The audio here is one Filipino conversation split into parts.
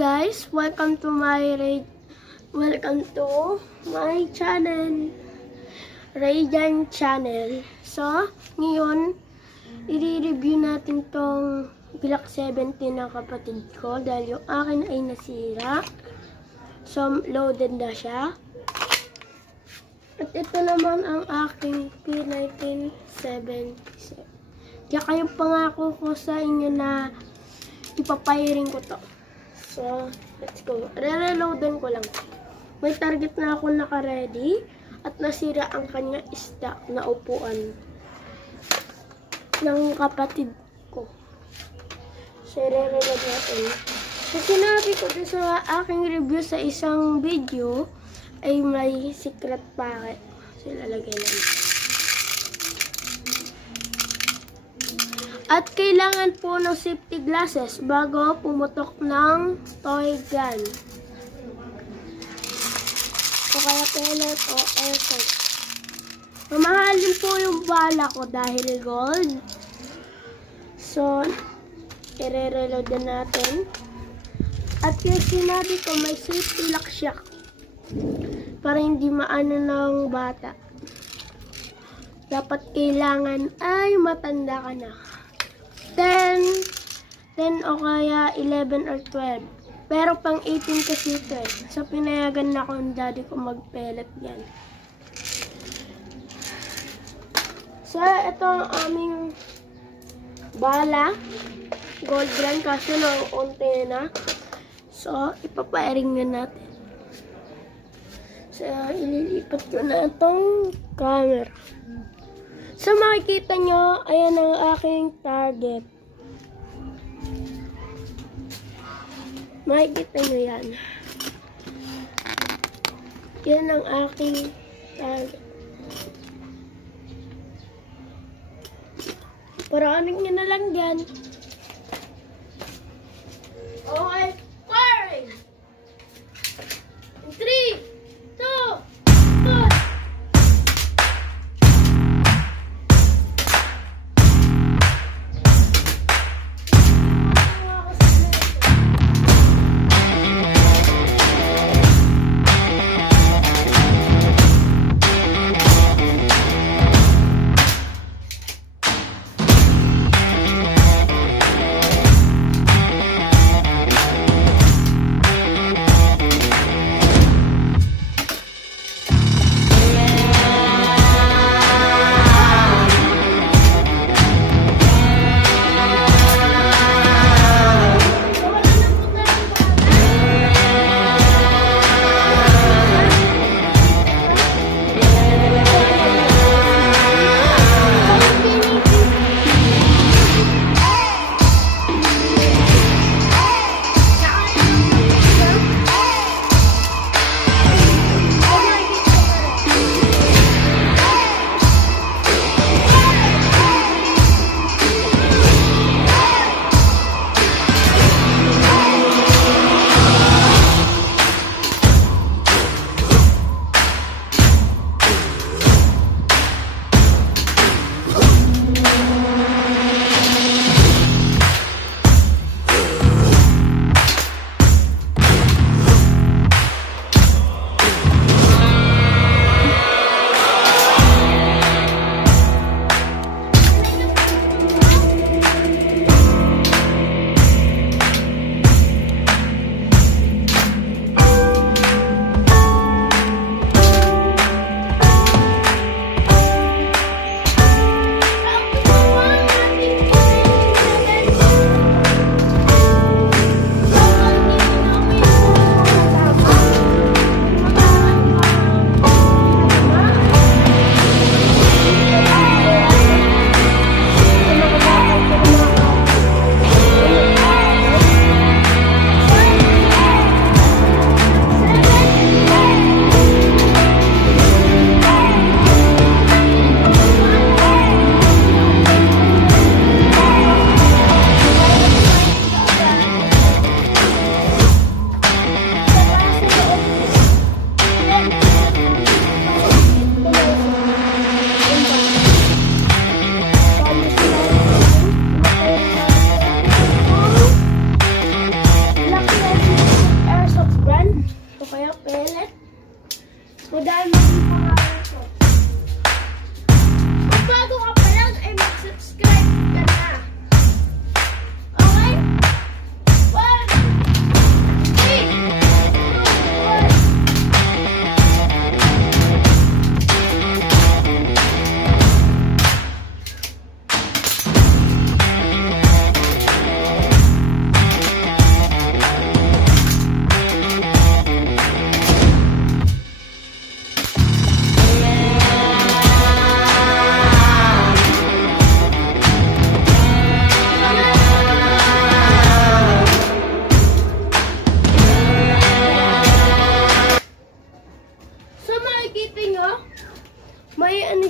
Guys, welcome to my channel, Radiant Channel. So, ngayon i-review natin tong Glock 17 ng kapatid ko dahil yung akin ay nasira. So, loaded na siya. At ito naman ang aking P1977. Kaya kayong pangako ko sa inyo na ipapiring ko to. So, let's go. Re-reloadan ko lang. May target na ako naka-ready at nasira ang kanya stock na upuan ng kapatid ko. So, re-reload natin. So, sinabi ko din sa aking review sa isang video ay may secret packet. So, ilalagay natin. At kailangan po ng safety glasses bago pumutok ng toy gun. O kaya pellet o airsoft. Mamahalin po yung bala ko dahil gold. So, i-reload na natin. At yung sinabi ko may safety lock siya. Para hindi maano ng bata. Dapat kailangan ay matanda ka na. 10 o kaya 11 or 12. Pero pang 18 kasi ito eh. So, pinayagan na ko ng daddy ko mag-pellet yan. So, ito ang aming bala. Gold brand kasi unti na. So, ipapiring na natin. So, ililipat ko na itong camera. So, makikita nyo, ayan ang aking target. Makikita nyo yan. Yan ang aking target. Paraanin nyo na lang dyan. Okay, firing! 3, 2, 1.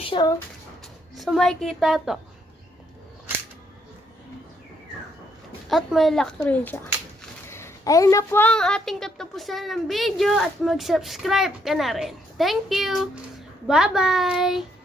siya. So, makikita to. At may lock rin siya. Ayun na po ang ating katapusan ng video at mag-subscribe ka na rin. Thank you! Bye-bye!